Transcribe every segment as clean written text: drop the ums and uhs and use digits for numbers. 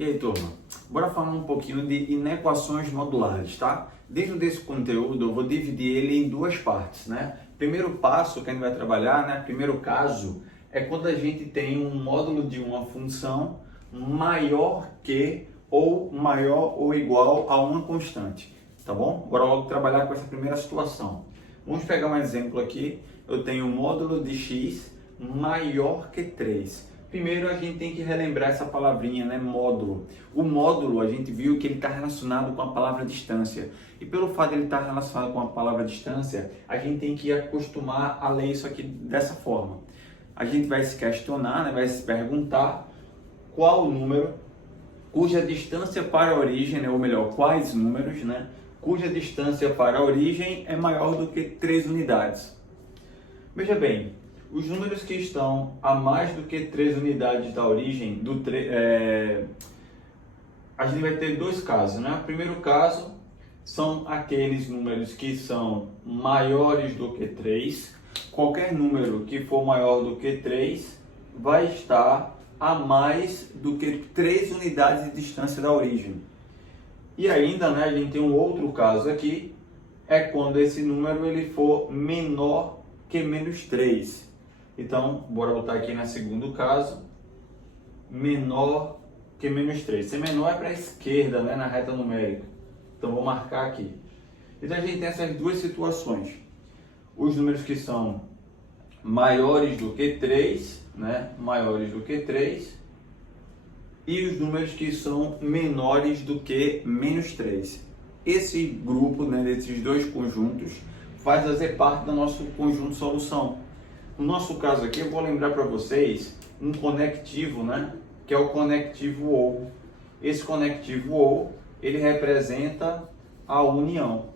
E aí, turma? Bora falar um pouquinho de inequações modulares, tá? Dentro desse conteúdo, eu vou dividir ele em duas partes, né? Primeiro passo que a gente vai trabalhar, né? Primeiro caso, é quando a gente tem um módulo de uma função maior que ou maior ou igual a uma constante, tá bom? Bora logo trabalhar com essa primeira situação. Vamos pegar um exemplo aqui. Eu tenho um módulo de x maior que 3. Primeiro a gente tem que relembrar essa palavrinha, né? Módulo. O módulo, a gente viu que ele está relacionado com a palavra distância. E pelo fato de ele estar relacionado com a palavra distância, a gente tem que acostumar a ler isso aqui dessa forma. A gente vai se questionar, né? Vai se perguntar qual número cuja distância para a origem, né? Ou melhor, quais números, né? Cuja distância para a origem é maior do que 3 unidades. Veja bem, os números que estão a mais do que 3 unidades da origem, a gente vai ter dois casos, né? O primeiro caso são aqueles números que são maiores do que 3. Qualquer número que for maior do que 3 vai estar a mais do que 3 unidades de distância da origem. E ainda, né, a gente tem um outro caso aqui, é quando esse número ele for menor que menos 3. Então, bora botar aqui no segundo caso, menor que menos 3. Se menor é para a esquerda, né, na reta numérica. Então, vou marcar aqui. Então, a gente tem essas duas situações. Os números que são maiores do que 3, né, maiores do que 3, e os números que são menores do que menos 3. Esse grupo, né, desses dois conjuntos, vai fazer parte do nosso conjunto solução. No nosso caso aqui, eu vou lembrar para vocês um conectivo, né, que é o conectivo OU. Esse conectivo OU, ele representa a união.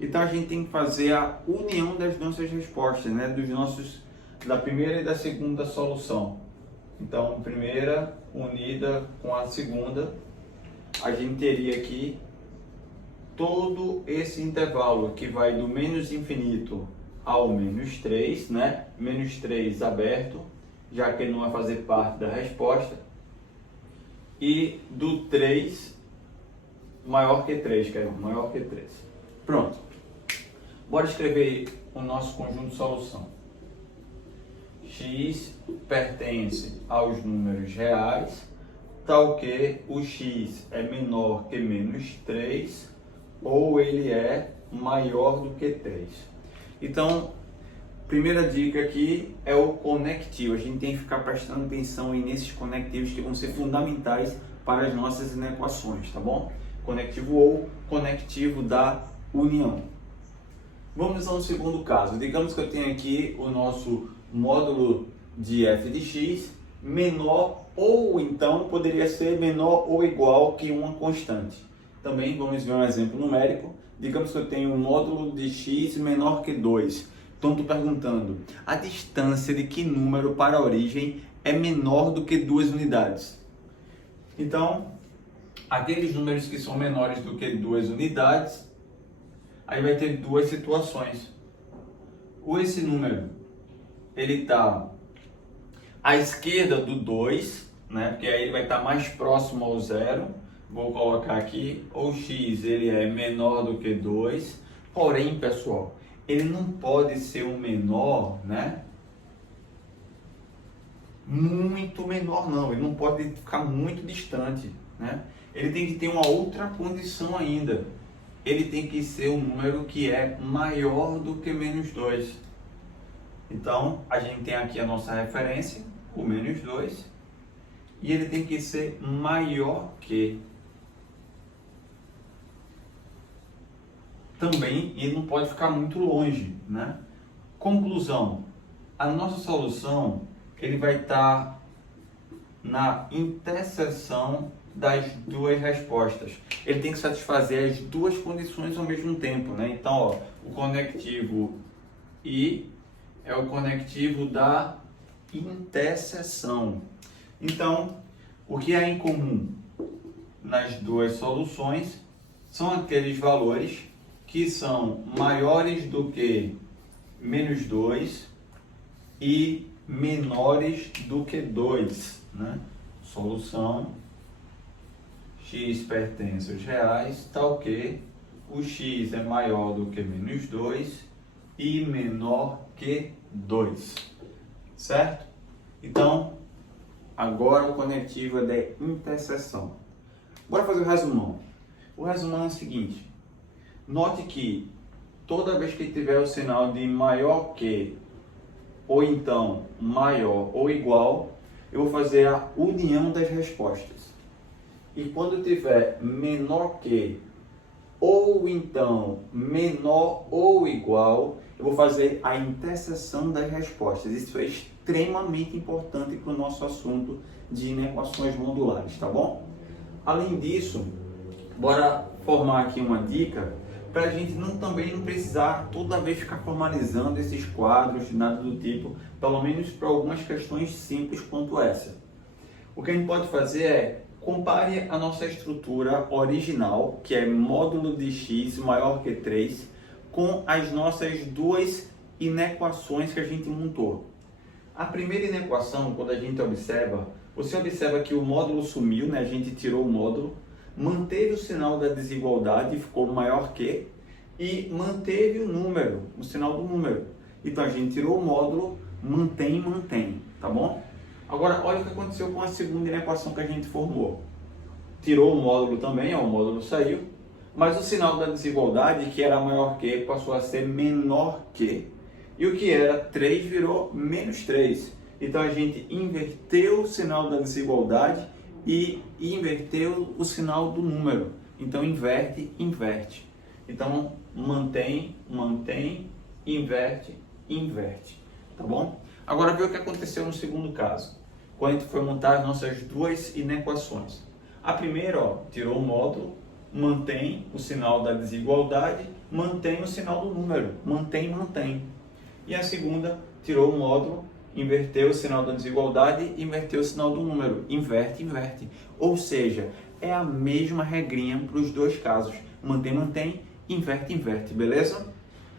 Então, a gente tem que fazer a união das nossas respostas, né, da primeira e da segunda solução. Então, primeira unida com a segunda, a gente teria aqui todo esse intervalo que vai do menos infinito ao menos 3, né? Menos 3 aberto, já que ele não vai fazer parte da resposta. E do 3 maior que 3, maior que 3. Pronto. Bora escrever o nosso conjunto de solução. X pertence aos números reais, tal que o x é menor que menos 3 ou ele é maior do que 3. Então, primeira dica aqui é o conectivo. A gente tem que ficar prestando atenção aí nesses conectivos que vão ser fundamentais para as nossas inequações, tá bom? Conectivo ou conectivo da união. Vamos ao segundo caso. Digamos que eu tenho aqui o nosso módulo de f de x menor ou então poderia ser menor ou igual que uma constante. Também vamos ver um exemplo numérico. Digamos que eu tenho um módulo de x menor que 2. Então estou perguntando, a distância de que número para a origem é menor do que 2 unidades? Então, aqueles números que são menores do que 2 unidades, aí vai ter duas situações. Ou esse número ele está à esquerda do 2, né? Porque aí ele vai estar mais próximo ao zero. Vou colocar aqui, ou x ele é menor do que 2. Porém, pessoal, ele não pode ser um menor, né? Muito menor não, ele não pode ficar muito distante, né? Ele tem que ter uma outra condição ainda. Ele tem que ser um número que é maior do que menos 2. Então, a gente tem aqui a nossa referência, o menos 2, e ele tem que ser maior que. Também, ele não pode ficar muito longe, né? Conclusão, a nossa solução, ele vai estar na interseção das duas respostas. Ele tem que satisfazer as duas condições ao mesmo tempo, né? Então, ó, o conectivo I é o conectivo da interseção. Então, o que há em comum nas duas soluções são aqueles valores que são maiores do que menos 2 e menores do que 2, né? Solução x pertence aos reais, tal que o x é maior do que menos 2 e menor que 2, certo? Então, agora o conectivo é de interseção. Bora fazer o resumão. O resumão é o seguinte: note que toda vez que tiver o sinal de maior que, ou então maior ou igual, eu vou fazer a união das respostas. E quando tiver menor que, ou então menor ou igual, eu vou fazer a interseção das respostas. Isso é extremamente importante para o nosso assunto de inequações modulares, tá bom? Além disso, bora formar aqui uma dica para a gente também não precisar toda vez ficar formalizando esses quadros, nada do tipo, pelo menos para algumas questões simples quanto essa. O que a gente pode fazer é compare a nossa estrutura original, que é módulo de x maior que 3, com as nossas duas inequações que a gente montou. A primeira inequação, quando a gente observa, você observa que o módulo sumiu, né? A gente tirou o módulo, manteve o sinal da desigualdade, ficou maior que, e manteve o número, o sinal do número. Então a gente tirou o módulo, mantém, tá bom? Agora, olha o que aconteceu com a segunda inequação que a gente formou. Tirou o módulo também, ó, o módulo saiu, mas o sinal da desigualdade, que era maior que, passou a ser menor que. E o que era 3 virou menos 3. Então a gente inverteu o sinal da desigualdade e inverteu o sinal do número. Então inverte, inverte. Então mantém, inverte, inverte. Tá bom? Agora vê o que aconteceu no segundo caso, quando a gente foi montar as nossas duas inequações. A primeira, ó, tirou o módulo, mantém o sinal da desigualdade, mantém o sinal do número, mantém. E a segunda, tirou o módulo, inverteu o sinal da desigualdade, inverteu o sinal do número, inverte. Ou seja, é a mesma regrinha para os dois casos, mantém, inverte, beleza?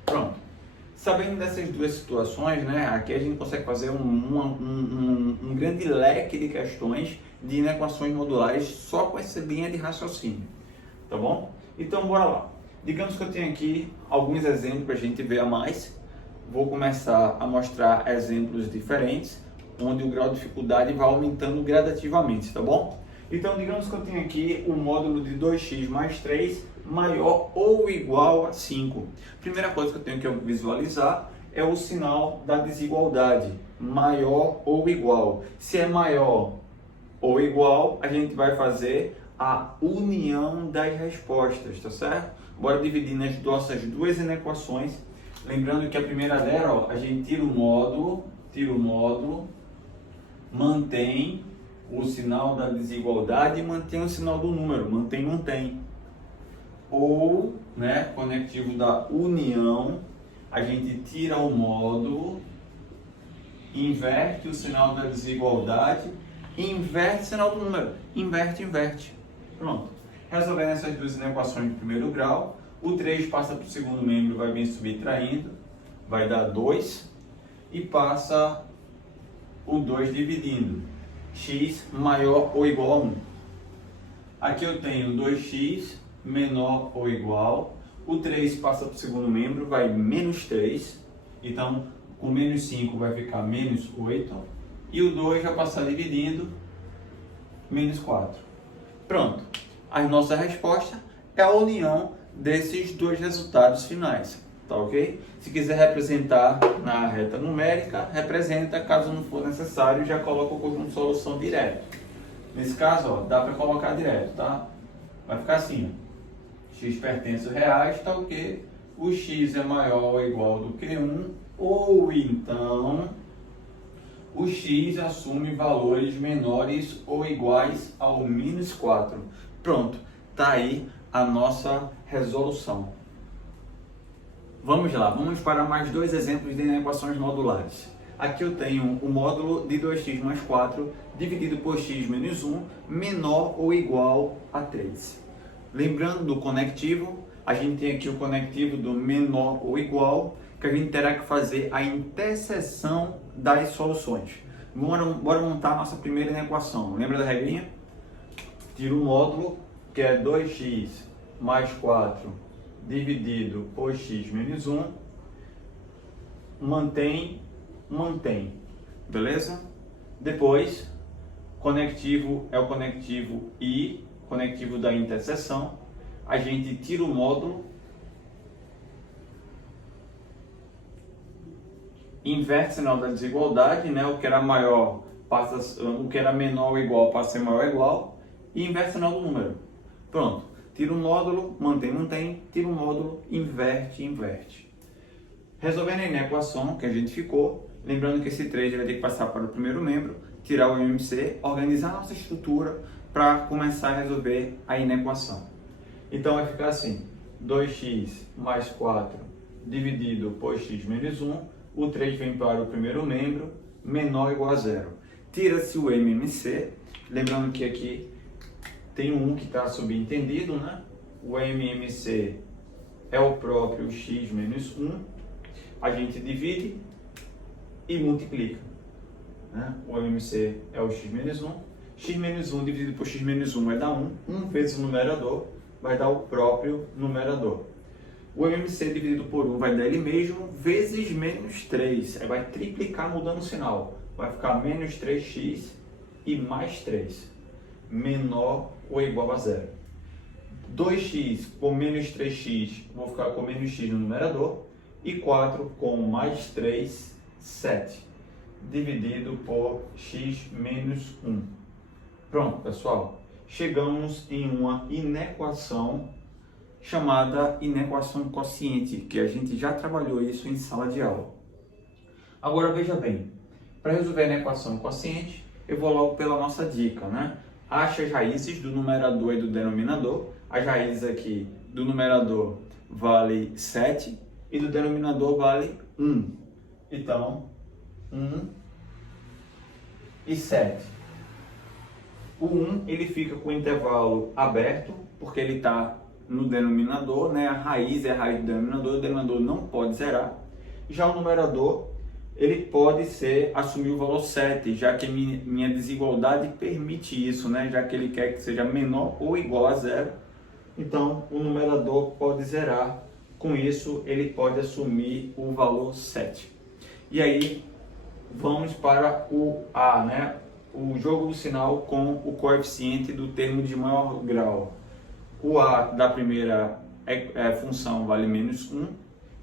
Pronto. Sabendo dessas duas situações, né, aqui a gente consegue fazer um grande leque de questões de inequações modulares só com essa linha de raciocínio, tá bom? Então, bora lá. Digamos que eu tenho aqui alguns exemplos para a gente ver a mais. Vou começar a mostrar exemplos diferentes, onde o grau de dificuldade vai aumentando gradativamente, tá bom? Então, digamos que eu tenho aqui o módulo de 2x mais 3 maior ou igual a 5. Primeira coisa que eu tenho que visualizar é o sinal da desigualdade, maior ou igual. Se é maior ou igual, a gente vai fazer a união das respostas, tá certo? Bora dividir nas nossas duas inequações. Lembrando que a primeira dela, ó, a gente tira o módulo, mantém o sinal da desigualdade e mantém o sinal do número, mantém. Ou, né, conectivo da união, a gente tira o módulo, inverte o sinal da desigualdade, inverte o sinal do número, inverte. Pronto. Resolvendo essas duas inequações de primeiro grau, o 3 passa para o segundo membro, vai bem subtraindo, vai dar 2, e passa o 2 dividindo, x maior ou igual a 1. Aqui eu tenho 2x menor ou igual, o 3 passa para o segundo membro, vai menos 3, então com menos 5 vai ficar menos 8, e o 2 vai passar dividindo, menos 4. Pronto, a nossa resposta é a união desses dois resultados finais, tá ok? Se quiser representar na reta numérica, representa, caso não for necessário, já coloca como solução direta. Nesse caso, ó, dá para colocar direto, tá? Vai ficar assim, ó. X pertence aos reais, tal que o x é maior ou igual do que 1, ou então o x assume valores menores ou iguais ao menos 4. Pronto, tá aí a nossa resolução. Vamos lá, vamos para mais dois exemplos de inequações modulares. Aqui eu tenho o módulo de 2x mais 4 dividido por x menos 1 menor ou igual a 3. Lembrando do conectivo, a gente tem aqui o conectivo do menor ou igual, que a gente terá que fazer a interseção das soluções. Bora montar a nossa primeira inequação. Lembra da regrinha? Tira o módulo, que é 2x mais 4 dividido por x menos 1, mantém, beleza? Depois, conectivo é o conectivo I, conectivo da interseção, a gente tira o módulo, inverte o sinal da desigualdade, né? O que era maior passa, o que era menor ou igual passa a ser maior ou igual, e inverte o sinal do número. Pronto, tira o módulo, mantém, tira o módulo, inverte. Resolvendo aí na equação que a gente ficou, lembrando que esse 3 vai ter que passar para o primeiro membro, tirar o MMC, organizar a nossa estrutura para começar a resolver aí na equação. Então vai ficar assim, 2x mais 4 dividido por x menos 1, o 3 vem para o primeiro membro, menor ou igual a zero. Tira-se o MMC, lembrando que aqui tem um 1 que está subentendido, né? O MMC é o próprio x menos 1, a gente divide e multiplica, né? O MMC é o x menos 1, x menos 1 dividido por x menos 1 vai dar 1, 1 vezes o numerador vai dar o próprio numerador. O MMC dividido por 1 vai dar ele mesmo, vezes menos 3. Aí vai triplicar mudando o sinal. Vai ficar menos 3x e mais 3. Menor ou igual a zero. 2x com menos 3x, vou ficar com menos x no numerador. E 4 com mais 3, 7. Dividido por x menos 1. Pronto, pessoal. Chegamos em uma inequação chamada inequação quociente, que a gente já trabalhou isso em sala de aula. Agora veja bem, para resolver a inequação quociente, eu vou logo pela nossa dica, né? Ache as raízes do numerador e do denominador. As raízes aqui do numerador vale 7 e do denominador vale 1. Então, 1 e 7. O 1 ele fica com o intervalo aberto, porque ele está no denominador, né? A raiz é a raiz do denominador, o denominador não pode zerar. Já o numerador, ele pode assumir o valor 7, já que minha desigualdade permite isso, né? Já que ele quer que seja menor ou igual a zero. Então, o numerador pode zerar. Com isso, ele pode assumir o valor 7. E aí, vamos para o A, né? O jogo do sinal com o coeficiente do termo de maior grau. O A da primeira função vale menos 1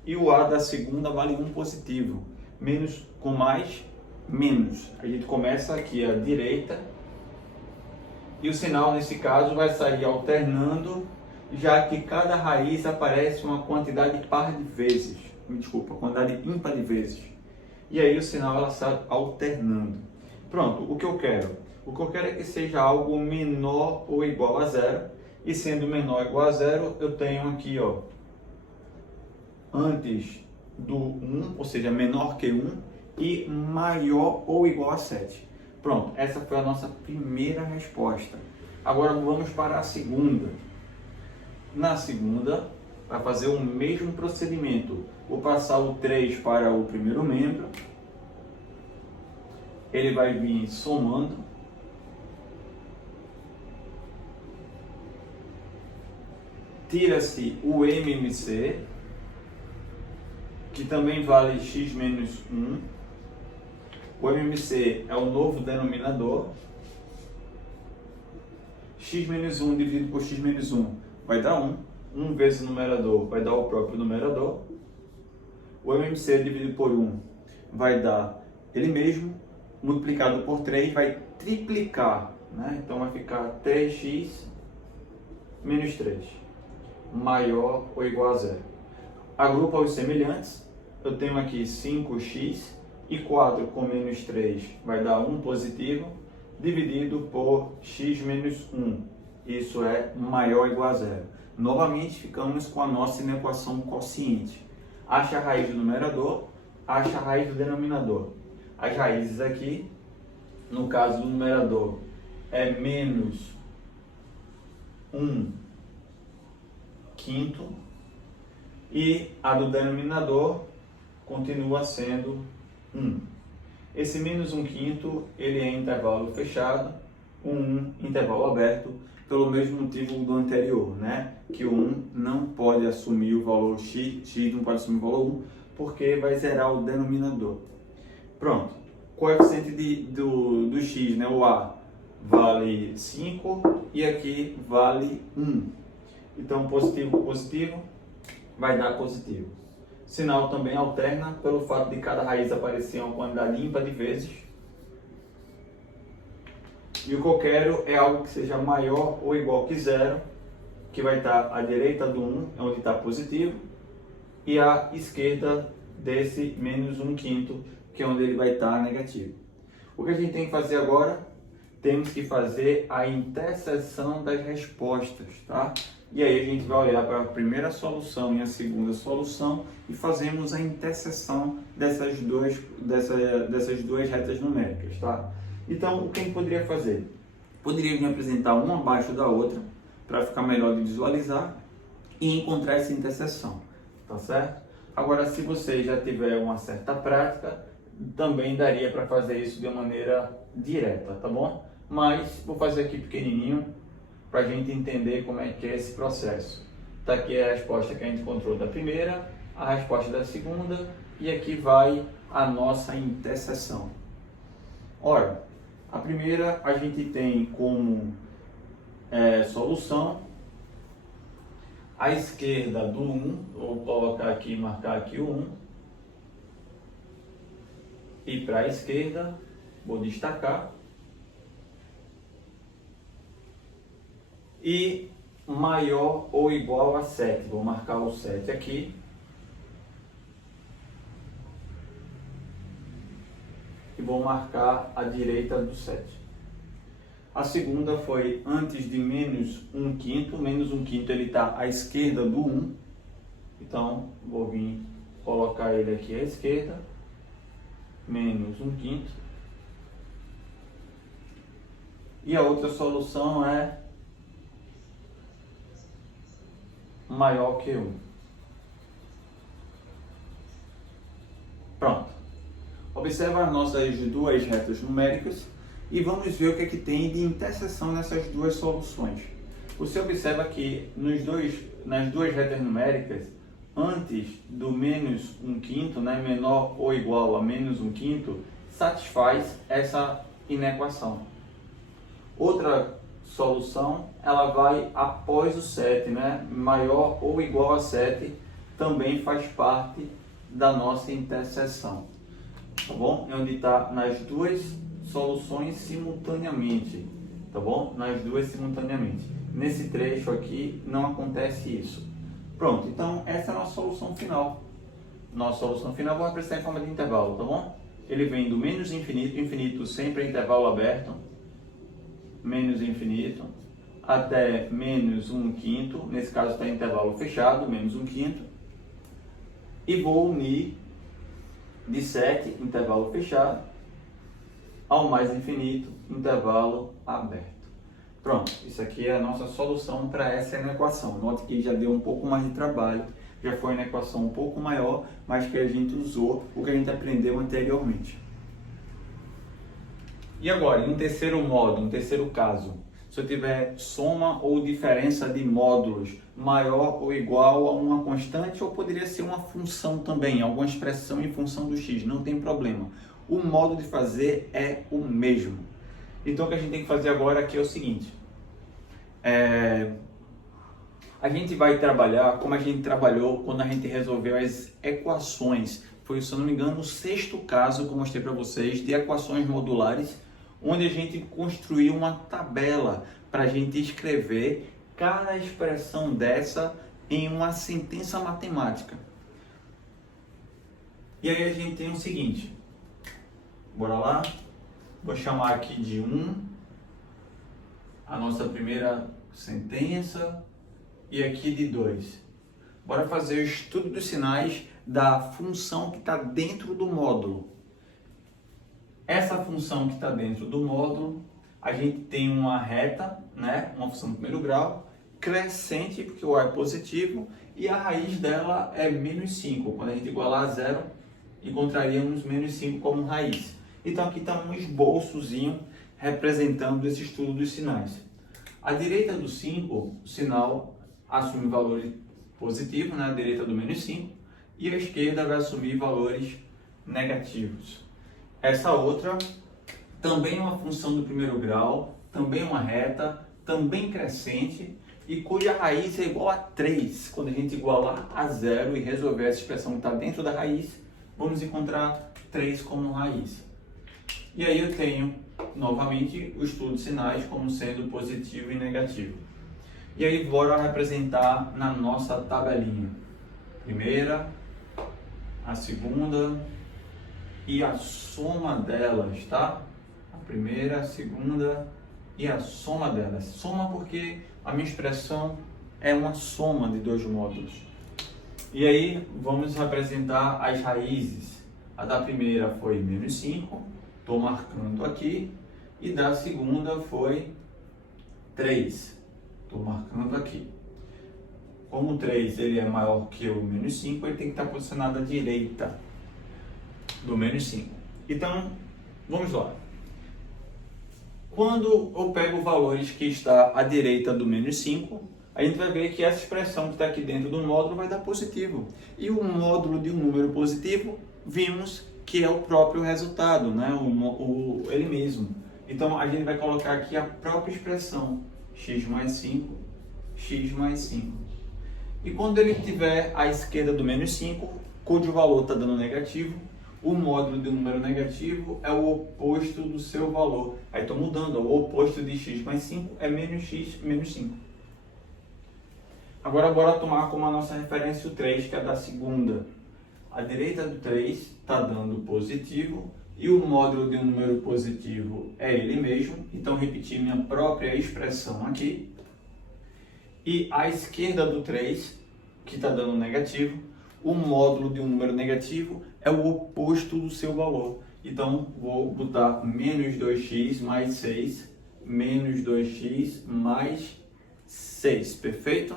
e o A da segunda vale 1 positivo. Menos com mais, menos. A gente começa aqui à direita e o sinal nesse caso vai sair alternando, já que cada raiz aparece uma quantidade par de vezes. Quantidade ímpar de vezes. E aí o sinal ela sai alternando. Pronto, o que eu quero? O que eu quero é que seja algo menor ou igual a zero. E sendo menor ou igual a zero, eu tenho aqui, ó, antes do 1, ou seja, menor que 1, e maior ou igual a 7. Pronto, essa foi a nossa primeira resposta. Agora vamos para a segunda. Na segunda, vai fazer o mesmo procedimento. Vou passar o 3 para o primeiro membro. Ele vai vir somando. Tira-se o MMC, que também vale x menos 1. O MMC é o novo denominador. X menos 1 dividido por x menos 1 vai dar 1. 1 vezes o numerador vai dar o próprio numerador. O MMC dividido por 1 vai dar ele mesmo. Multiplicado por 3 vai triplicar, né? Então vai ficar 3x menos 3. Maior ou igual a zero. Agrupa os semelhantes. Eu tenho aqui 5x e 4 com menos 3 vai dar 1 positivo, dividido por x menos 1. Isso é maior ou igual a zero. Novamente ficamos com a nossa inequação quociente. Acha a raiz do numerador, acha a raiz do denominador. As raízes aqui, no caso do numerador, é menos 1 quinto e a do denominador continua sendo 1. Esse menos 1 quinto ele é intervalo fechado, 1 intervalo aberto, pelo mesmo motivo do anterior, né? Que o 1 não pode assumir o valor x não pode assumir o valor 1, porque vai zerar o denominador. Pronto, coeficiente do x, né? O a vale 5 e aqui vale 1. Então, positivo com positivo vai dar positivo. Sinal também alterna pelo fato de cada raiz aparecer uma quantidade ímpar de vezes. E o que eu quero é algo que seja maior ou igual que zero, que vai estar à direita do 1, onde está positivo, e à esquerda desse menos 1/5, que é onde ele vai estar negativo. O que a gente tem que fazer agora? Temos que fazer a interseção das respostas, tá? E aí a gente vai olhar para a primeira solução e a segunda solução e fazemos a interseção dessas duas retas numéricas, tá? Então, o que a gente poderia fazer? Poderia me apresentar uma abaixo da outra para ficar melhor de visualizar e encontrar essa interseção, tá certo? Agora, se você já tiver uma certa prática, também daria para fazer isso de uma maneira direta, tá bom? Mas vou fazer aqui pequenininho para a gente entender como é que é esse processo. Tá aqui a resposta que a gente encontrou da primeira, a resposta da segunda e aqui vai a nossa interseção. Ora, a primeira a gente tem como solução à esquerda do 1, vou colocar aqui, marcar aqui o 1, e para a esquerda, vou destacar, e maior ou igual a 7, vou marcar o 7 aqui, e vou marcar a direita do 7. A segunda foi antes de menos 1/5, menos 1/5 ele está à esquerda do 1, então vou vir colocar ele aqui à esquerda, menos 1/5, e a outra solução é maior que 1. Pronto. Observa as nossas duas retas numéricas e vamos ver o que é que tem de interseção nessas duas soluções. Você observa que nas duas retas numéricas, antes do menos 1/5, né, menor ou igual a menos 1/5, satisfaz essa inequação. Outra solução, ela vai após o 7, né, maior ou igual a 7, também faz parte da nossa interseção. Tá bom? É onde está nas duas soluções simultaneamente, tá bom? Nas duas simultaneamente. Nesse trecho aqui não acontece isso. Pronto, então essa é a nossa solução final. Nossa solução final vai apresentar em forma de intervalo, tá bom? Ele vem do menos infinito, infinito sempre é intervalo aberto, menos infinito, até menos 1/5, nesse caso está em intervalo fechado, menos 1/5, e vou unir de 7, intervalo fechado, ao mais infinito, intervalo aberto. Pronto, isso aqui é a nossa solução para essa equação. Note que já deu um pouco mais de trabalho, já foi uma equação um pouco maior, mas que a gente usou o que a gente aprendeu anteriormente. E agora, em um terceiro modo, um terceiro caso, se eu tiver soma ou diferença de módulos maior ou igual a uma constante, ou poderia ser uma função também, alguma expressão em função do x, não tem problema. O modo de fazer é o mesmo. Então o que a gente tem que fazer agora aqui é o seguinte, a gente vai trabalhar como a gente trabalhou quando a gente resolveu as equações. Foi, se eu não me engano, o sexto caso que eu mostrei para vocês de equações modulares, onde a gente construiu uma tabela para a gente escrever cada expressão dessa em uma sentença matemática. E aí a gente tem o seguinte, bora lá, vou chamar aqui de 1, a nossa primeira sentença, e aqui de 2. Bora fazer o estudo dos sinais da função que está dentro do módulo. Essa função que está dentro do módulo, a gente tem uma reta, né? Uma função de primeiro grau, crescente, porque o a é positivo, e a raiz dela é menos 5. Quando a gente igualar a zero, encontraríamos menos 5 como raiz. Então aqui está um esboçozinho representando esse estudo dos sinais. À direita do 5, o sinal assume valores positivos, né? À direita do menos 5, e a esquerda vai assumir valores negativos. Essa outra também é uma função do primeiro grau, também é uma reta, também crescente, e cuja raiz é igual a 3. Quando a gente igualar a zero e resolver essa expressão que está dentro da raiz, vamos encontrar 3 como raiz. E aí eu tenho, novamente, o estudo de sinais como sendo positivo e negativo. E aí bora representar na nossa tabelinha. Primeira, a segunda e a soma delas, tá? A primeira, a segunda e a soma delas. Soma porque a minha expressão é uma soma de dois módulos. E aí vamos representar as raízes. A da primeira foi menos 5, estou marcando aqui. E da segunda foi 3, estou marcando aqui. Como o 3 ele é maior que o menos 5, ele tem que estar posicionado à direita do menos 5. Então, vamos lá. Quando eu pego valores que está à direita do menos 5, a gente vai ver que essa expressão que está aqui dentro do módulo vai dar positivo. E o módulo de um número positivo, vimos que é o próprio resultado, né? Ele mesmo. Então, a gente vai colocar aqui a própria expressão, x mais 5, x mais 5. E quando ele estiver à esquerda do menos 5, cujo valor está dando negativo, o módulo de um número negativo é o oposto do seu valor. Aí estou mudando, o oposto de x mais 5 é menos x menos 5. Agora, bora tomar como a nossa referência o 3, que é da segunda. A direita do 3 está dando positivo e o módulo de um número positivo é ele mesmo. Então, repetir minha própria expressão aqui. E à esquerda do 3, que está dando negativo, o módulo de um número negativo é o oposto do seu valor. Então, vou botar menos 2x mais 6, menos 2x mais 6, perfeito?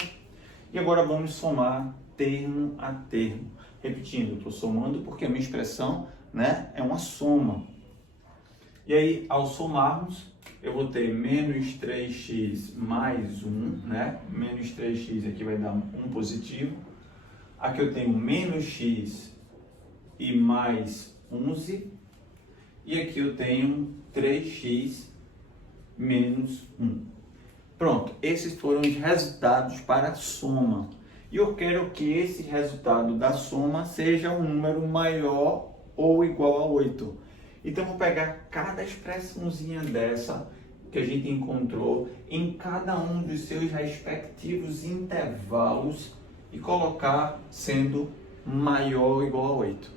E agora vamos somar termo a termo. Repetindo, estou somando porque a minha expressão, né, é uma soma. E aí, ao somarmos, eu vou ter menos 3x mais 1, né? Menos 3x aqui vai dar 1 positivo. Aqui eu tenho menos x e mais 11. E aqui eu tenho 3x menos 1. Pronto, esses foram os resultados para a soma. E eu quero que esse resultado da soma seja um número maior ou igual a 8. Então, eu vou pegar cada expressãozinha dessa que a gente encontrou em cada um dos seus respectivos intervalos e colocar sendo maior ou igual a 8.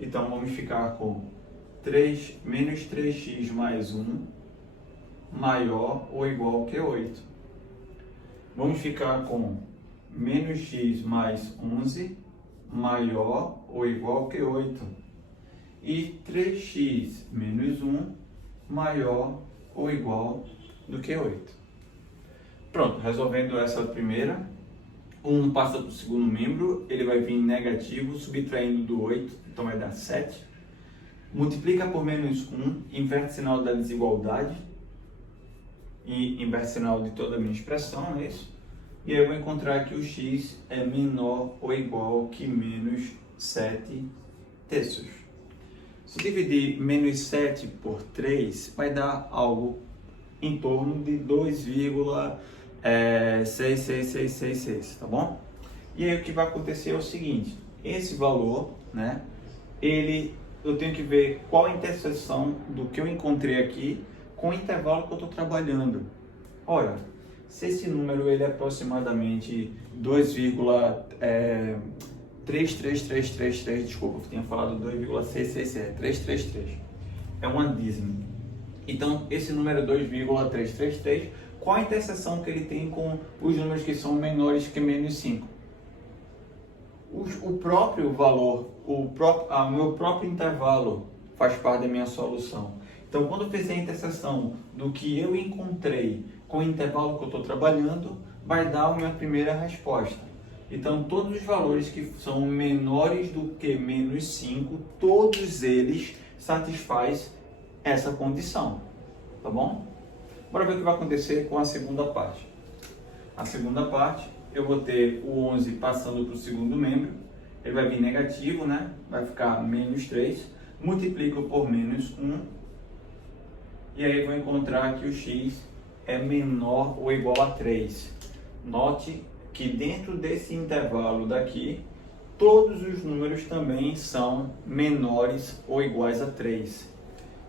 Então, vamos ficar com menos 3x mais 1 maior ou igual que 8. Vamos ficar com menos x mais 11 maior ou igual que 8. E 3x menos 1 maior ou igual do que 8. Pronto, resolvendo essa primeira, 1 passa para o segundo membro, ele vai vir negativo, subtraindo do 8, então vai dar 7. Multiplica por menos 1, inverte sinal da desigualdade e inverte sinal de toda a minha expressão, não é isso? E aí eu vou encontrar que o x é menor ou igual que menos 7 terços. Se dividir menos 7 por 3, vai dar algo em torno de 2,66666, tá bom? E aí o que vai acontecer é o seguinte, esse valor, né, eu tenho que ver qual a interseção do que eu encontrei aqui com o intervalo que eu estou trabalhando. Ora, se esse número ele é aproximadamente 33333, desculpa, eu tinha falado 2,666, é 333. É uma dízima. Então, esse número é 2,333. Qual a interseção que ele tem com os números que são menores que menos 5? O próprio valor, o meu próprio intervalo faz parte da minha solução. Então, quando eu fizer a interseção do que eu encontrei com o intervalo que eu estou trabalhando, vai dar a minha primeira resposta. Então, todos os valores que são menores do que menos 5, todos eles satisfazem essa condição, tá bom? Bora ver o que vai acontecer com a segunda parte. A segunda parte, eu vou ter o 11 passando para o segundo membro, ele vai vir negativo, né? Vai ficar menos 3, multiplico por menos 1, e aí vou encontrar que o x é menor ou igual a 3. Note que dentro desse intervalo daqui, todos os números também são menores ou iguais a 3.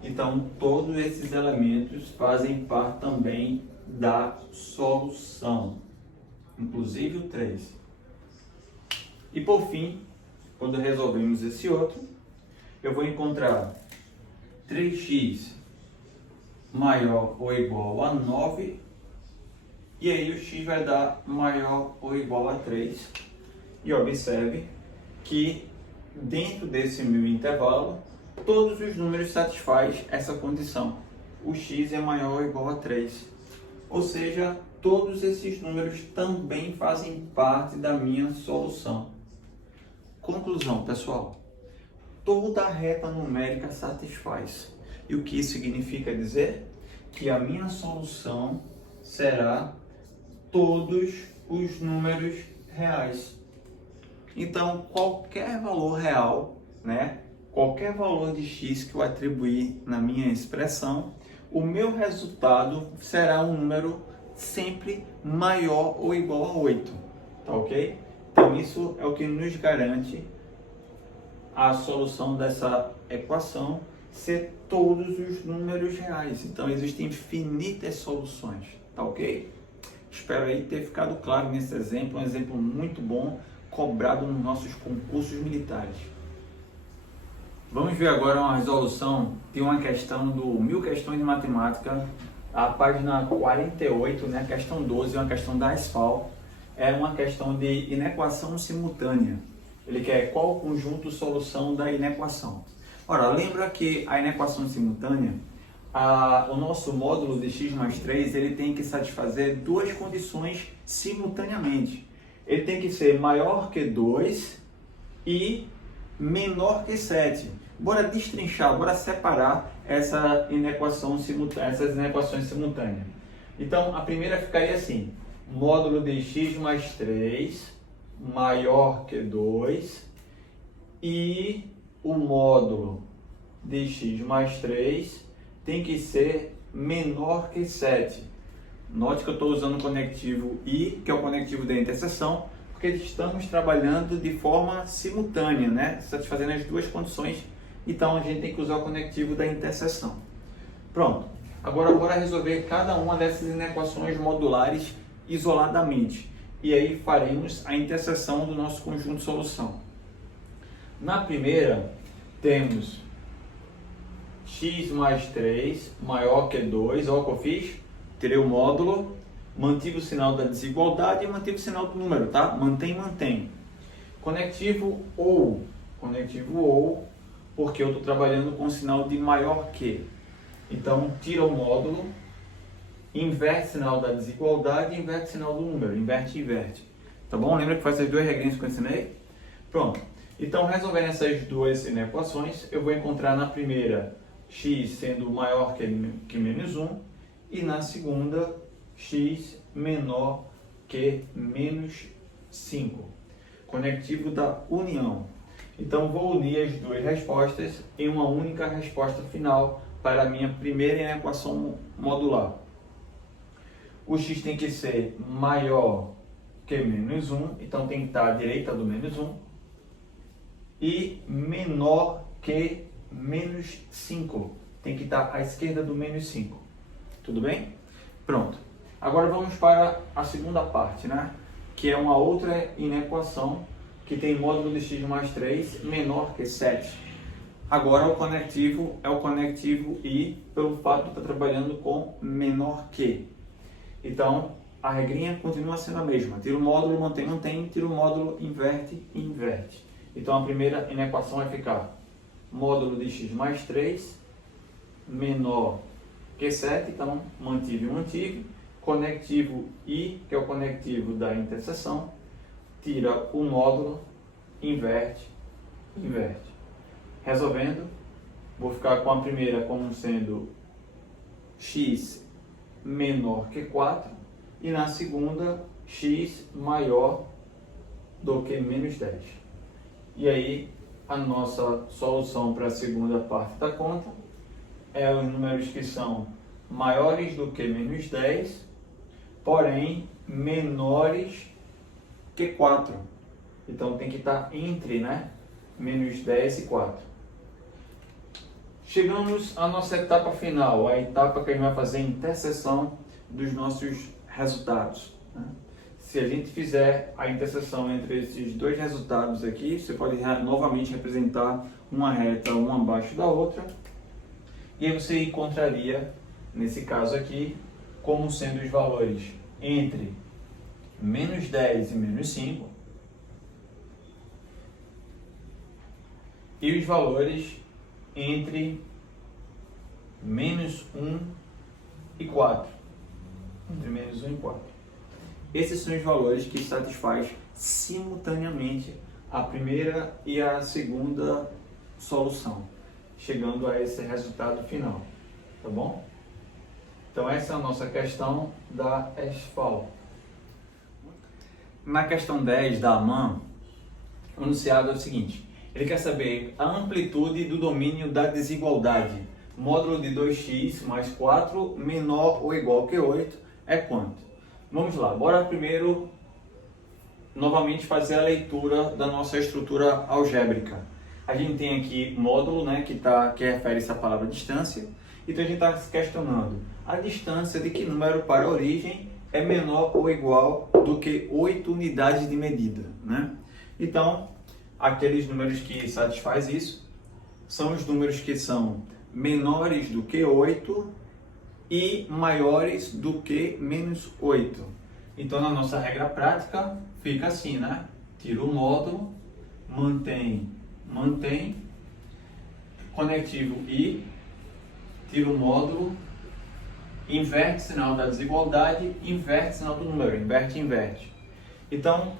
Então, todos esses elementos fazem parte também da solução, inclusive o 3. E por fim, quando resolvemos esse outro, eu vou encontrar 3x maior ou igual a 9, e aí o x vai dar maior ou igual a 3. E observe que dentro desse meu intervalo, todos os números satisfazem essa condição. O x é maior ou igual a 3. Ou seja, todos esses números também fazem parte da minha solução. Conclusão, pessoal. Toda reta numérica satisfaz. E o que isso significa dizer? Que a minha solução será todos os números reais. Então, qualquer valor real, né? Qualquer valor de x que eu atribuir na minha expressão, o meu resultado será um número sempre maior ou igual a 8, tá ok? Então isso é o que nos garante a solução dessa equação ser todos os números reais. Então existem infinitas soluções, tá ok? Espero aí ter ficado claro nesse exemplo, um exemplo muito bom, cobrado nos nossos concursos militares. Vamos ver agora uma resolução de uma questão do 1000 questões de matemática, a página 48, né? Questão 12, uma questão da ESFAL, é uma questão de inequação simultânea. Ele quer qual o conjunto solução da inequação. Ora, lembra que a inequação simultânea, o nosso módulo de x mais 3, ele tem que satisfazer duas condições simultaneamente. Ele tem que ser maior que 2 e menor que 7. Bora destrinchar, bora separar essas inequações simultâneas. Então, a primeira ficaria assim: módulo de x mais 3 maior que 2 e o módulo de x mais 3 tem que ser menor que 7. Note que eu estou usando o conectivo I, que é o conectivo da interseção, porque estamos trabalhando de forma simultânea, né? Satisfazendo as duas condições, então a gente tem que usar o conectivo da interseção. Pronto, agora bora resolver cada uma dessas inequações modulares isoladamente, e aí faremos a interseção do nosso conjunto de solução. Na primeira, temos x mais 3 maior que 2, olha o que eu fiz, tirei o módulo, mantive o sinal da desigualdade e mantive o sinal do número, tá? Mantém. Conectivo ou, porque eu estou trabalhando com o sinal de maior que. Então, tira o módulo, inverte o sinal da desigualdade e inverte o sinal do número, inverte. Tá bom? Lembra que faz essas duas regrinhas que eu ensinei? Pronto. Então, resolvendo essas duas inequações, eu vou encontrar na primeira x sendo maior que menos 1 e na segunda x menor que menos 5. Conectivo da união. Então, vou unir as duas respostas em uma única resposta final para a minha primeira inequação modular. O x tem que ser maior que menos 1, então tem que estar à direita do menos 1, e menor que menos 5, tem que estar à esquerda do menos 5. Tudo bem? Pronto. Agora vamos para a segunda parte, né? Que é uma outra inequação que tem módulo de x mais 3 menor que 7. Agora o conectivo é o conectivo I, pelo fato de estar trabalhando com menor que. Então, a regrinha continua sendo a mesma. Tira o módulo, mantém, tira o módulo, inverte. Então, a primeira inequação vai ficar módulo de x mais 3 menor que 7. Então, mantive. Conectivo I, que é o conectivo da interseção, tira o módulo, inverte. Resolvendo, vou ficar com a primeira como sendo x menor que 4 e na segunda x maior do que menos 10. E aí a nossa solução para a segunda parte da conta é os números que são maiores do que menos 10, porém menores que 4. Então tem que estar entre, né? Menos 10 e 4. Chegamos à nossa etapa final, a etapa que a gente vai fazer a interseção dos nossos resultados, né? Se a gente fizer a interseção entre esses dois resultados aqui, você pode novamente representar uma reta, uma abaixo da outra, e aí você encontraria, nesse caso aqui, como sendo os valores entre menos 10 e menos 5, e os valores entre menos 1 e 4. Entre menos 1 e 4. Esses são os valores que satisfaz simultaneamente a primeira e a segunda solução, chegando a esse resultado final, tá bom? Então essa é a nossa questão da SFAL. Na questão 10 da AMAN, o enunciado é o seguinte: ele quer saber a amplitude do domínio da desigualdade. Módulo de 2x mais 4 menor ou igual que 8 é quanto? Vamos lá, bora primeiro novamente fazer a leitura da nossa estrutura algébrica. A gente tem aqui módulo, né, que refere-se à palavra distância. Então a gente está se questionando a distância de que número para a origem é menor ou igual do que 8 unidades de medida, né? Então, aqueles números que satisfaz isso são os números que são menores do que 8 e maiores do que menos 8. Então, na nossa regra prática, fica assim, né? Tira o módulo, mantém, conectivo I, tira o módulo, inverte sinal da desigualdade, inverte sinal do número, inverte. Então,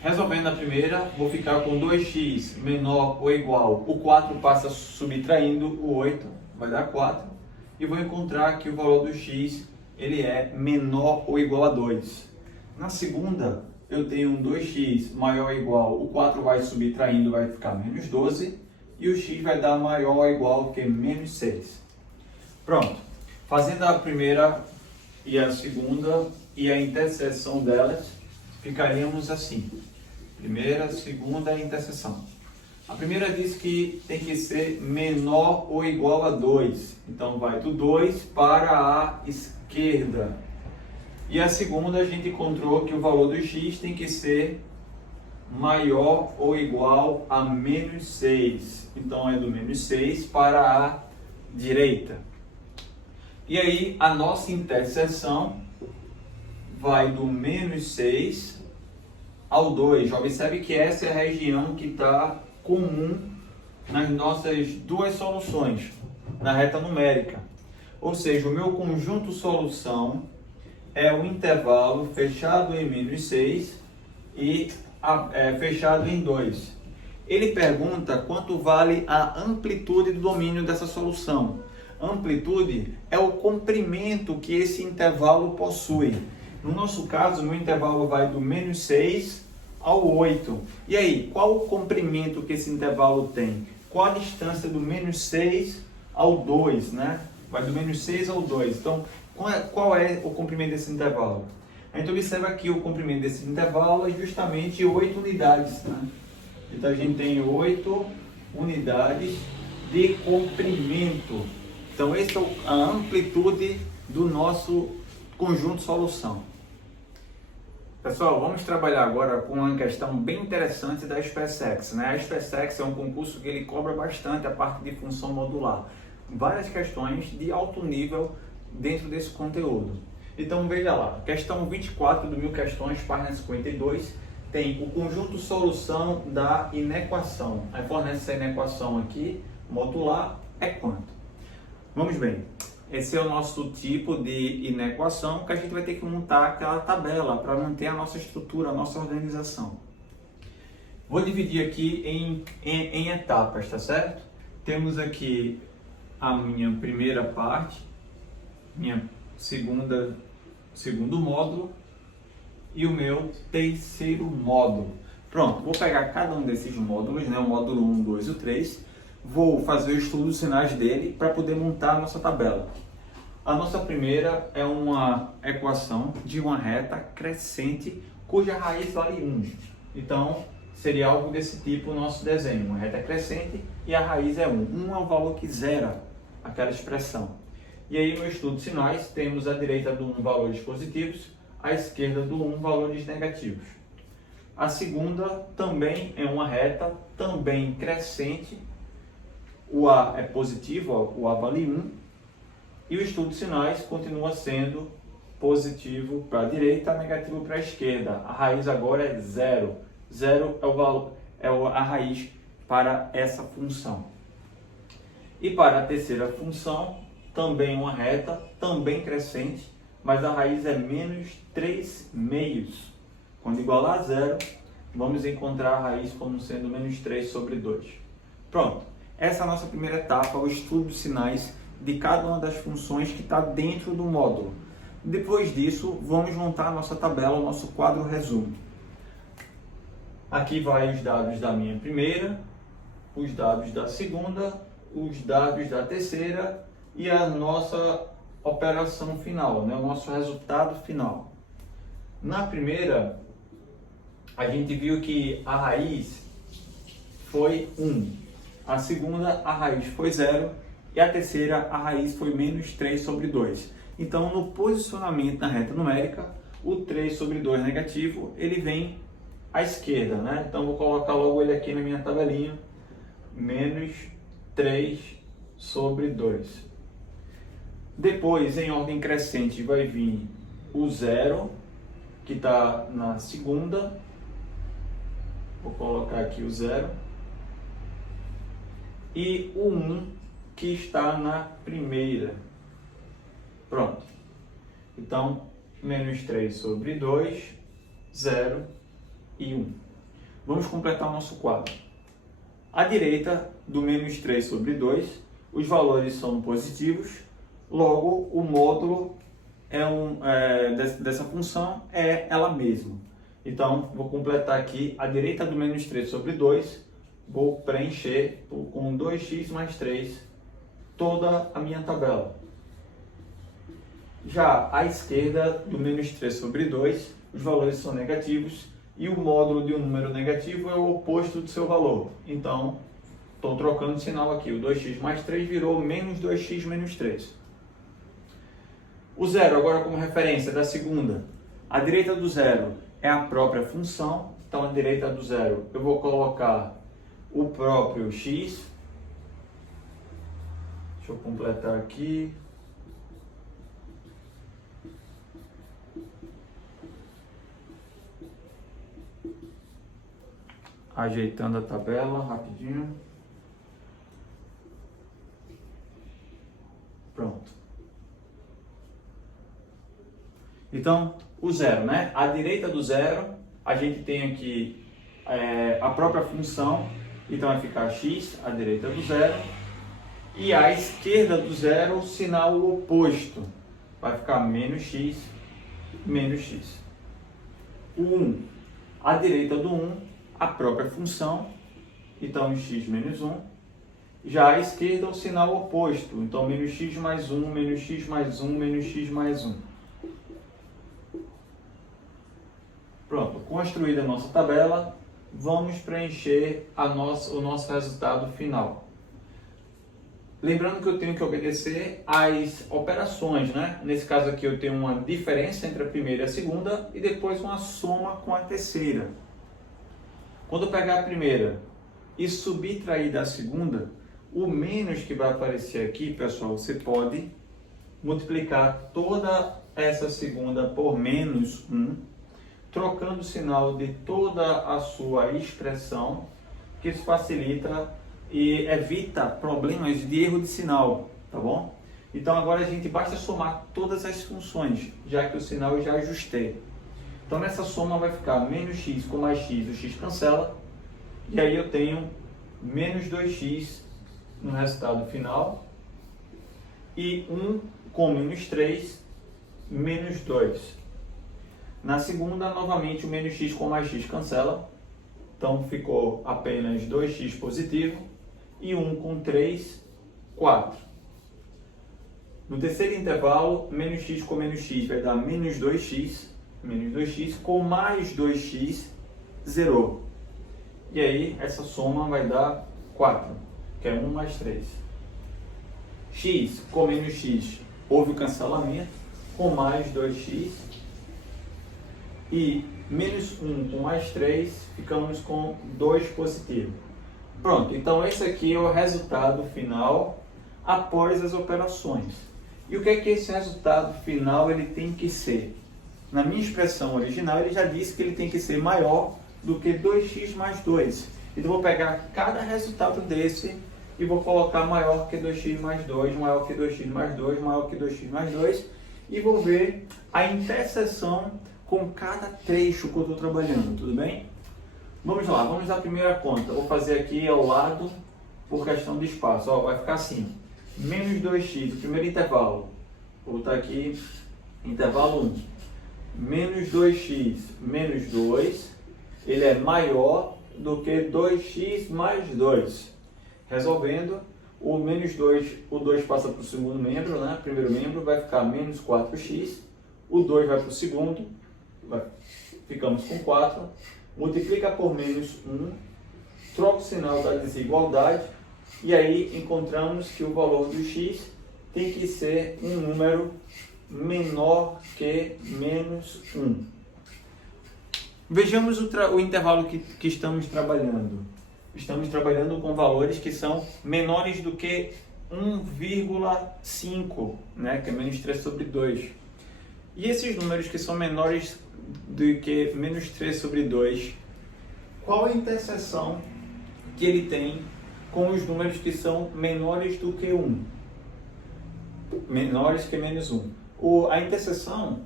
resolvendo a primeira, vou ficar com 2x menor ou igual, o 4 passa subtraindo o 8, vai dar 4. E vou encontrar que o valor do x ele é menor ou igual a 2. Na segunda, eu tenho um 2x maior ou igual, o 4 vai subtraindo, vai ficar menos 12. E o x vai dar maior ou igual que menos 6. Pronto. Fazendo a primeira e a segunda e a interseção delas, ficaríamos assim. Primeira, segunda e interseção. A primeira diz que tem que ser menor ou igual a 2. Então vai do 2 para a esquerda. E a segunda a gente encontrou que o valor do x tem que ser maior ou igual a menos 6. Então é do menos 6 para a direita. E aí a nossa interseção vai do menos 6 ao 2. Já observe que essa é a região que está comum nas nossas duas soluções, na reta numérica. Ou seja, o meu conjunto solução é o intervalo fechado em menos 6 e fechado em 2. Ele pergunta quanto vale a amplitude do domínio dessa solução. Amplitude é o comprimento que esse intervalo possui. No nosso caso, o meu intervalo vai do menos 6 ao 8. E aí, qual o comprimento que esse intervalo tem? Qual a distância do menos 6 ao 2, né? Vai do menos 6 ao 2. Então, qual é o comprimento desse intervalo? A gente observa que o comprimento desse intervalo é justamente 8 unidades, né? Então, a gente tem 8 unidades de comprimento. Então, essa é a amplitude do nosso conjunto solução. Pessoal, vamos trabalhar agora com uma questão bem interessante da SpaceX, né? A SpaceX é um concurso que ele cobra bastante a parte de função modular. Várias questões de alto nível dentro desse conteúdo. Então veja lá, questão 24 do 1000 questões, página 52, tem o conjunto solução da inequação. Aí fornece essa inequação aqui, modular, é quanto? Vamos bem. Esse é o nosso tipo de inequação que a gente vai ter que montar aquela tabela para manter a nossa estrutura, a nossa organização. Vou dividir aqui em etapas, tá certo? Temos aqui a minha primeira parte, minha segundo módulo e o meu terceiro módulo. Pronto, vou pegar cada um desses módulos, né, o módulo 1, 2 e o 3, vou fazer o estudo dos sinais dele para poder montar a nossa tabela. A nossa primeira é uma equação de uma reta crescente cuja raiz vale 1. Então, seria algo desse tipo o nosso desenho, uma reta crescente e a raiz é 1. 1 é o valor que zera aquela expressão. E aí no estudo de sinais temos à direita do 1 valores positivos, à esquerda do 1 valores negativos. A segunda também é uma reta, também crescente, o A é positivo, o A vale 1, e o estudo de sinais continua sendo positivo para a direita, negativo para a esquerda. A raiz agora é 0. 0 é o valor, a raiz para essa função. E para a terceira função, também uma reta, também crescente, mas a raiz é menos 3 meios. Quando igualar a 0, vamos encontrar a raiz como sendo menos 3 sobre 2. Pronto, essa é a nossa primeira etapa, o estudo dos sinais de cada uma das funções que está dentro do módulo. Depois disso, vamos montar a nossa tabela, o nosso quadro resumo. Aqui vai os dados da minha primeira, os dados da segunda, os dados da terceira e a nossa operação final, né? O nosso resultado final. Na primeira, a gente viu que a raiz foi 1, a segunda a raiz foi 0 e a terceira a raiz foi menos 3 sobre 2. Então, no posicionamento na reta numérica, o 3 sobre 2 negativo, ele vem à esquerda, né? Então, vou colocar logo ele aqui na minha tabelinha, menos 3 sobre 2. Depois, em ordem crescente, vai vir o 0, que está na segunda. Vou colocar aqui o 0. E o 1, que está na primeira. Pronto. Então, menos 3 sobre 2, 0 e 1. Vamos completar o nosso quadro. À direita do menos 3 sobre 2, os valores são positivos, logo o módulo dessa função é ela mesma. Então, vou completar aqui, à direita do menos 3 sobre 2, vou preencher com 2x mais 3 toda a minha tabela. Já à esquerda do menos 3 sobre 2, os valores são negativos e o módulo de um número negativo é o oposto do seu valor. Então, estou trocando o sinal aqui. O 2x mais 3 virou menos 2x menos 3. O 0 agora como referência da segunda. À direita do 0 é a própria função. Então, à direita do 0 eu vou colocar o próprio x. Deixa eu completar aqui. Ajeitando a tabela rapidinho. Pronto. Então, o 0, né? À direita do 0, a gente tem aqui a própria função. Então, vai ficar x à direita do 0. E à esquerda do 0, o sinal oposto. Vai ficar menos x, menos x. O 1, à direita do 1, a própria função, então x menos 1. Já à esquerda o sinal oposto, então menos x mais 1, menos x mais 1, menos x mais 1. Pronto, construída a nossa tabela, vamos preencher o nosso resultado final. Lembrando que eu tenho que obedecer às operações, né? Nesse caso aqui eu tenho uma diferença entre a primeira e a segunda e depois uma soma com a terceira. Quando eu pegar a primeira e subtrair da segunda, o menos que vai aparecer aqui, pessoal, você pode multiplicar toda essa segunda por menos 1, trocando o sinal de toda a sua expressão, que isso facilita e evita problemas de erro de sinal, tá bom? Então agora a gente basta somar todas as funções, já que o sinal eu já ajustei. Então nessa soma vai ficar menos x com mais x, o x cancela, e aí eu tenho menos 2x no resultado final, e 1 com menos 3 menos 2. Na segunda, novamente, o menos x com mais x cancela. Então, ficou apenas 2x positivo e 1 com 3, 4. No terceiro intervalo, menos x com menos x vai dar menos 2x com mais 2x, zerou. E aí, essa soma vai dar 4, que é 1 mais 3. X com menos x, houve o cancelamento, com mais 2x. E menos 1 com mais 3, ficamos com 2 positivo. Pronto, então esse aqui é o resultado final após as operações. E o que é que esse resultado final ele tem que ser? Na minha expressão original, ele já disse que ele tem que ser maior do que 2x mais 2. Então, eu vou pegar cada resultado desse e vou colocar maior que 2x mais 2, maior que 2x mais 2, maior que 2x mais 2. E vou ver a interseção com cada trecho que eu estou trabalhando, tudo bem? Vamos lá, vamos à primeira conta. Vou fazer aqui ao lado por questão de espaço. Ó, vai ficar assim, menos 2x, o primeiro intervalo. Vou botar aqui, intervalo 1. Menos 2x menos 2, ele é maior do que 2x mais 2. Resolvendo, o menos 2, o 2 passa para o segundo membro, né? Primeiro membro vai ficar menos 4x, o 2 vai para o segundo, ficamos com 4, multiplica por menos 1, troca o sinal da desigualdade e aí encontramos que o valor do x tem que ser um número menor que menos 1. Vejamos o intervalo que estamos trabalhando. Estamos trabalhando com valores que são menores do que 1,5, né? Que é menos 3 sobre 2. E esses números que são menores do que menos 3 sobre 2, qual a interseção que ele tem com os números que são menores do que 1? Menores que menos 1. A interseção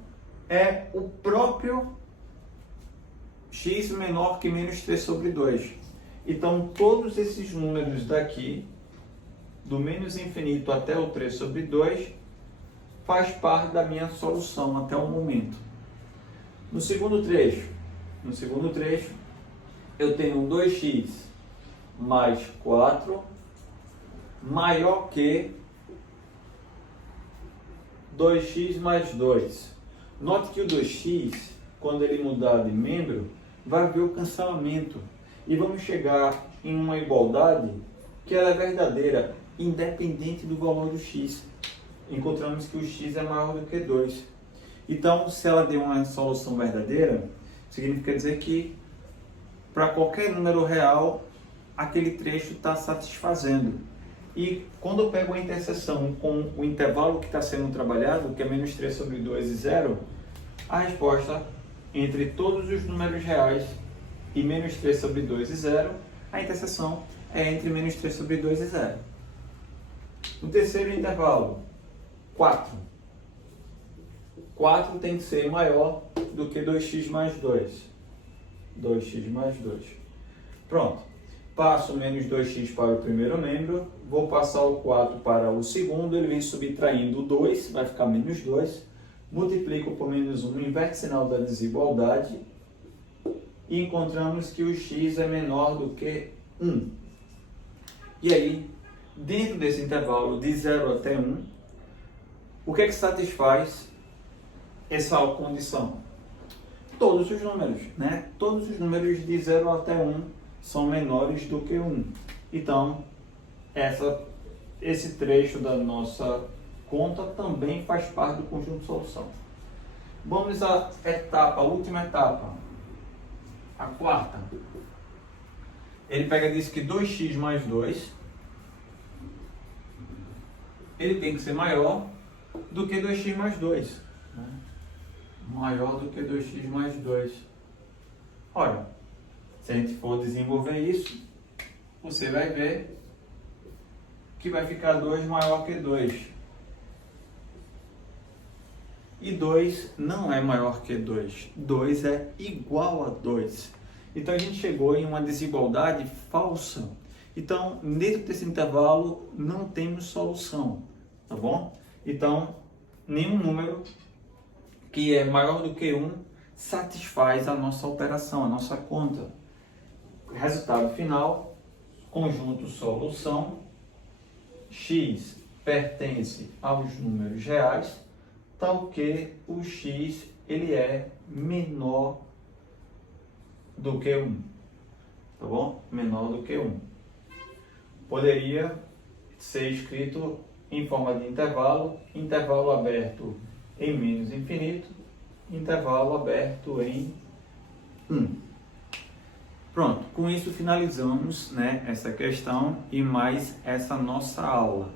é o próprio x menor que menos 3 sobre 2. Então, todos esses números daqui, do menos infinito até o 3 sobre 2, faz parte da minha solução até o momento. No segundo trecho, eu tenho 2x mais 4 maior que 2x mais 2. Note que o 2x, quando ele mudar de membro, vai haver o cancelamento. E vamos chegar em uma igualdade que ela é verdadeira, independente do valor do x. Encontramos que o x é maior do que 2. Então, se ela deu uma solução verdadeira, significa dizer que para qualquer número real, aquele trecho está satisfazendo. E quando eu pego a interseção com o intervalo que está sendo trabalhado, que é menos 3 sobre 2 e 0, a resposta entre todos os números reais e menos 3 sobre 2 e 0, a interseção é entre menos 3 sobre 2 e 0. No terceiro intervalo, 4. 4 tem que ser maior do que 2x mais 2. 2x mais 2. Pronto. Passo menos 2x para o primeiro membro, vou passar o 4 para o segundo, ele vem subtraindo o 2, vai ficar menos 2. Multiplico por menos 1, inverte o sinal da desigualdade e encontramos que o x é menor do que 1. E aí, dentro desse intervalo de 0 até 1, o que é que satisfaz essa esse todos os números, né? Todos os números de 0 até 1 são menores do que 1. Então, esse trecho da nossa conta também faz parte do conjunto de solução. Vamos à etapa, a última etapa, a quarta. Ele pega e diz que 2x mais 2, ele tem que ser maior do que 2x mais 2. Né? Maior do que 2x mais 2. Ora, se a gente for desenvolver isso, você vai ver que vai ficar 2 maior que 2. E 2 não é maior que 2. 2 é igual a 2. Então a gente chegou em uma desigualdade falsa. Então, dentro desse intervalo, não temos solução. Tá bom? Então, nenhum número que é maior do que 1, satisfaz a nossa operação, a nossa conta. Resultado final, conjunto solução, x pertence aos números reais, tal que o x ele é menor do que 1, tá bom? Menor do que 1. Poderia ser escrito em forma de intervalo, intervalo aberto em menos infinito, intervalo aberto em 1. Pronto, com isso finalizamos, né, essa questão e mais essa nossa aula.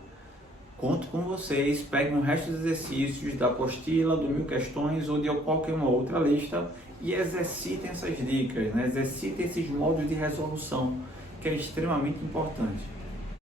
Conto com vocês, peguem o resto dos exercícios da apostila, do 1000 questões ou de qualquer uma outra lista e exercitem essas dicas, né? Exercitem esses modos de resolução, que é extremamente importante.